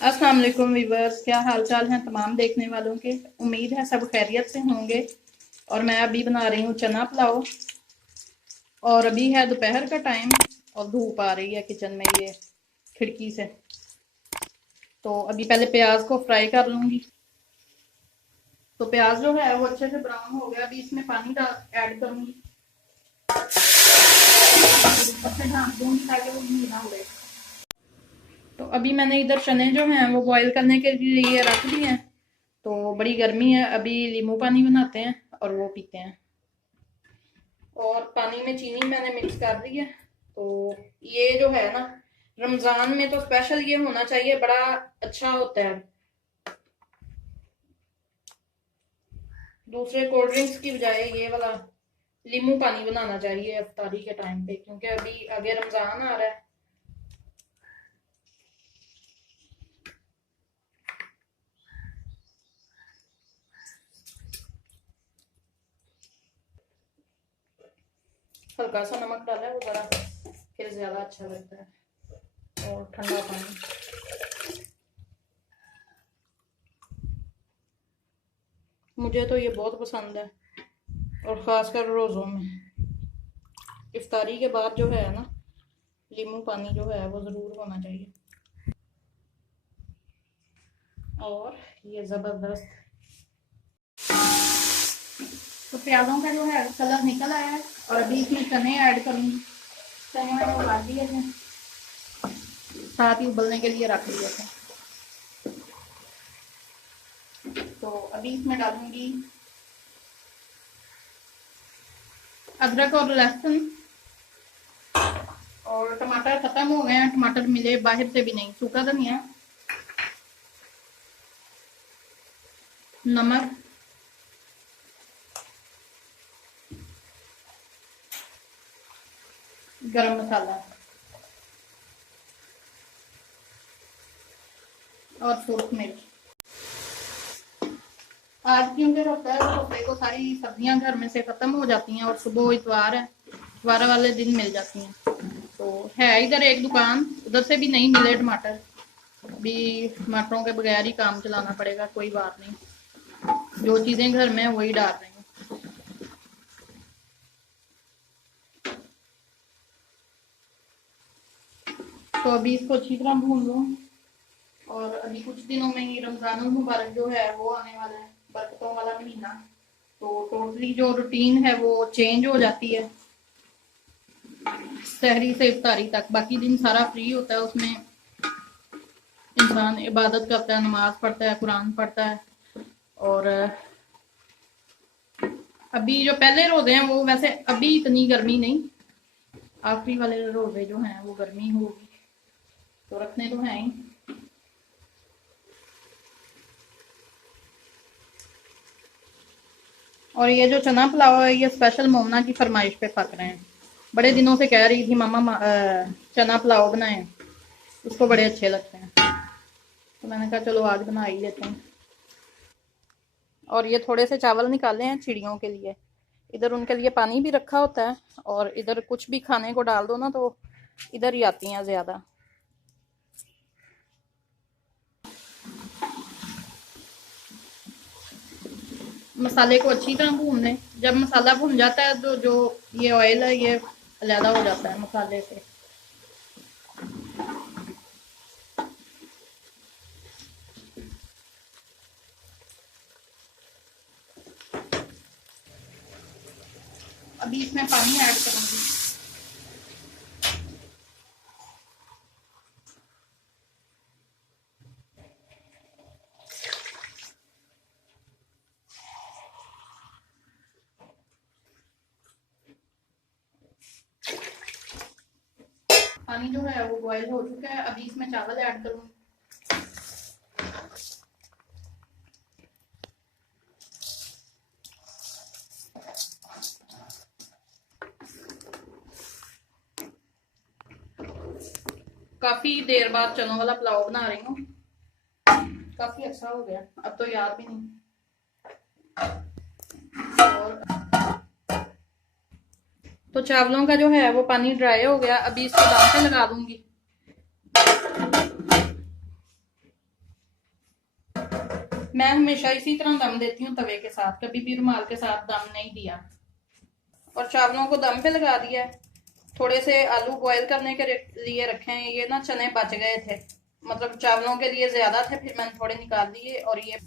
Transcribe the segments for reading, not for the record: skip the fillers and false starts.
अस्सलाम वालेकुम वीवर्स, क्या हाल चाल हैं तमाम देखने वालों के। उम्मीद है सब खैरियत से होंगे। और मैं अभी बना रही हूँ चना पुलाव। और अभी है दोपहर का टाइम और धूप आ रही है किचन में ये खिड़की से। तो अभी पहले प्याज को फ्राई कर लूँगी। तो प्याज जो है वो अच्छे से ब्राउन हो गया। अभी इसमें पानी ऐड करूँगी, ऊपर से ढाँप दूँगी ताकि वो भुना हुए। तो अभी मैंने इधर चने जो हैं वो बॉईल करने के लिए रख दिए हैं। तो बड़ी गर्मी है, अभी नींबू पानी बनाते हैं और वो पीते हैं। और पानी में चीनी मैंने मिक्स कर दी है। तो ये जो है ना, रमजान में तो स्पेशल ये होना चाहिए, बड़ा अच्छा होता है। दूसरे कोल्ड ड्रिंक्स की बजाय ये वाला नींबू पानी बनाना चाहिए इफ्तारी के टाइम पे, क्योंकि अभी आगे रमजान आ रहा है। हल्का सा नमक डाला है, वो बड़ा फिर ज्यादा अच्छा लगता है। और ठंडा पानी, मुझे तो ये बहुत पसंद है। और ख़ासकर रोज़ों में इफ्तारी के बाद जो है ना, नींबू पानी जो है वो ज़रूर होना चाहिए। और ये ज़बरदस्त। तो प्याज़ों का जो है कलर निकल आया है और अभी इसमें चने ऐड करूँगी। चने मैंने उबाल दिए थे, साथ ही उबलने के लिए रख दिए थे। तो अभी इसमें डालूंगी अदरक और लहसुन। और टमाटर खत्म हो गए हैं, टमाटर मिले बाहर से भी नहीं। सूखा धनिया, नमक, गरम मसाला और सूरख मिर्च। आज क्योंकि होता है हफ्ते को सारी सब्जियां घर में से खत्म हो जाती हैं और सुबह इतवार है, इतवार वाले दिन मिल जाती हैं। तो है इधर एक दुकान, उधर से भी नहीं मिले टमाटर। अभी टमाटरों के बगैर ही काम चलाना पड़ेगा, कोई बात नहीं। जो चीजें घर में है वही डाल रही हूँ। तो अभी इसको अच्छी तरह भून लूँ। और अभी कुछ दिनों में ही रमजान मुबारक जो है वो आने वाला है, बरकतों वाला महीना। तो टोटली जो रूटीन है वो चेंज हो जाती है सहरी से इफ्तारी तक। बाकी दिन सारा फ्री होता है, उसमें इंसान इबादत करता है, नमाज पढ़ता है, कुरान पढ़ता है। और अभी जो पहले रोजे हैं वो वैसे अभी इतनी गर्मी नहीं, आखिरी वाले रोजे जो हैं वो गर्मी होगी, तो रखने तो हैं ही। और ये जो चना पुलाव है ये स्पेशल मोमना की फरमाइश पे पक रहे हैं। बड़े दिनों से कह रही थी मामा चना पुलाव बनाएं, उसको बड़े अच्छे लगते हैं। तो मैंने कहा चलो आज बना ही लेते हैं। और ये थोड़े से चावल निकाले हैं चिड़ियों के लिए, इधर उनके लिए पानी भी रखा होता है। और इधर कुछ भी खाने को डाल दो ना तो इधर ही आती हैं ज्यादा। मसाले को अच्छी तरह भून लें। जब मसाला भुन जाता है तो जो ये ऑयल है ये अलहदा हो जाता है मसाले से। अभी इसमें पानी ऐड करूंगी। पानी जो है वो बॉयल हो चुका है, अभी इसमें चावल ऐड करूंगी। काफी देर बाद चनों वाला पुलाव बना रही हूँ, काफी अच्छा हो गया, अब तो याद भी नहीं। और तो चावलों का जो है वो पानी ड्राई हो गया, अभी इसको दाल पे लगा दूंगी। मैं हमेशा इसी तरह दम देती हूँ तवे के साथ, कभी भी रुमाल के साथ दम नहीं दिया। और चावलों को दम पे लगा दिया। थोड़े से आलू बॉयल करने के लिए रखे हैं। ये ना चने बच गए थे, मतलब चावलों के लिए ज्यादा थे, फिर मैंने थोड़े निकाल दिए। और ये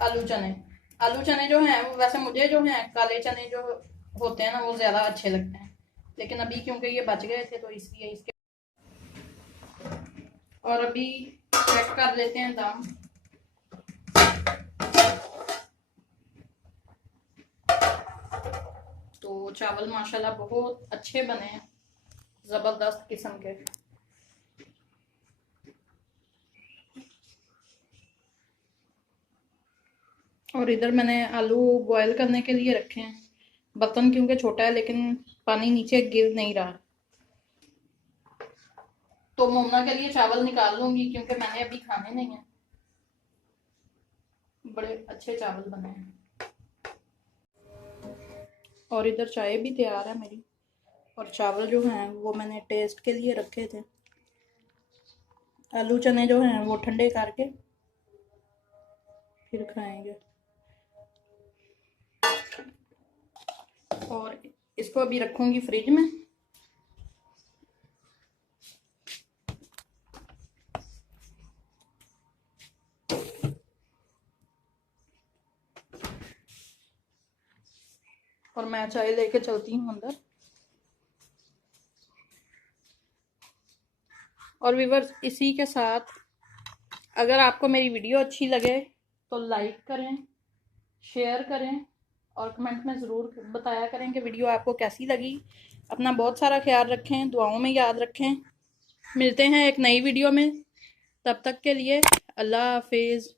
आलू चने जो हैं वो, वैसे मुझे जो हैं काले चने जो होते हैं ना वो ज्यादा अच्छे लगते हैं, लेकिन अभी क्योंकि ये बच गए थे तो इसलिए इसके। और अभी चेक कर लेते हैं दम। तो चावल माशाल्लाह बहुत अच्छे बने हैं, जबरदस्त किस्म के। और इधर मैंने आलू बॉयल करने के लिए रखे हैं। बर्तन क्योंकि छोटा है लेकिन पानी नीचे गिर नहीं रहा, तो मोमना के लिए चावल निकाल लूंगी क्योंकि मैंने अभी खाने नहीं है। बड़े अच्छे चावल बने हैं। और इधर चाय भी तैयार है मेरी। और चावल जो हैं वो मैंने टेस्ट के लिए रखे थे। आलू चने जो हैं वो ठंडे करके फिर खाएंगे। और इसको अभी रखूंगी फ्रिज में। और मैं चाय लेके चलती हूँ अंदर। और व्यूअर्स, इसी के साथ अगर आपको मेरी वीडियो अच्छी लगे तो लाइक करें, शेयर करें और कमेंट में ज़रूर बताया करें कि वीडियो आपको कैसी लगी। अपना बहुत सारा ख्याल रखें, दुआओं में याद रखें। मिलते हैं एक नई वीडियो में, तब तक के लिए अल्लाह हाफिज़।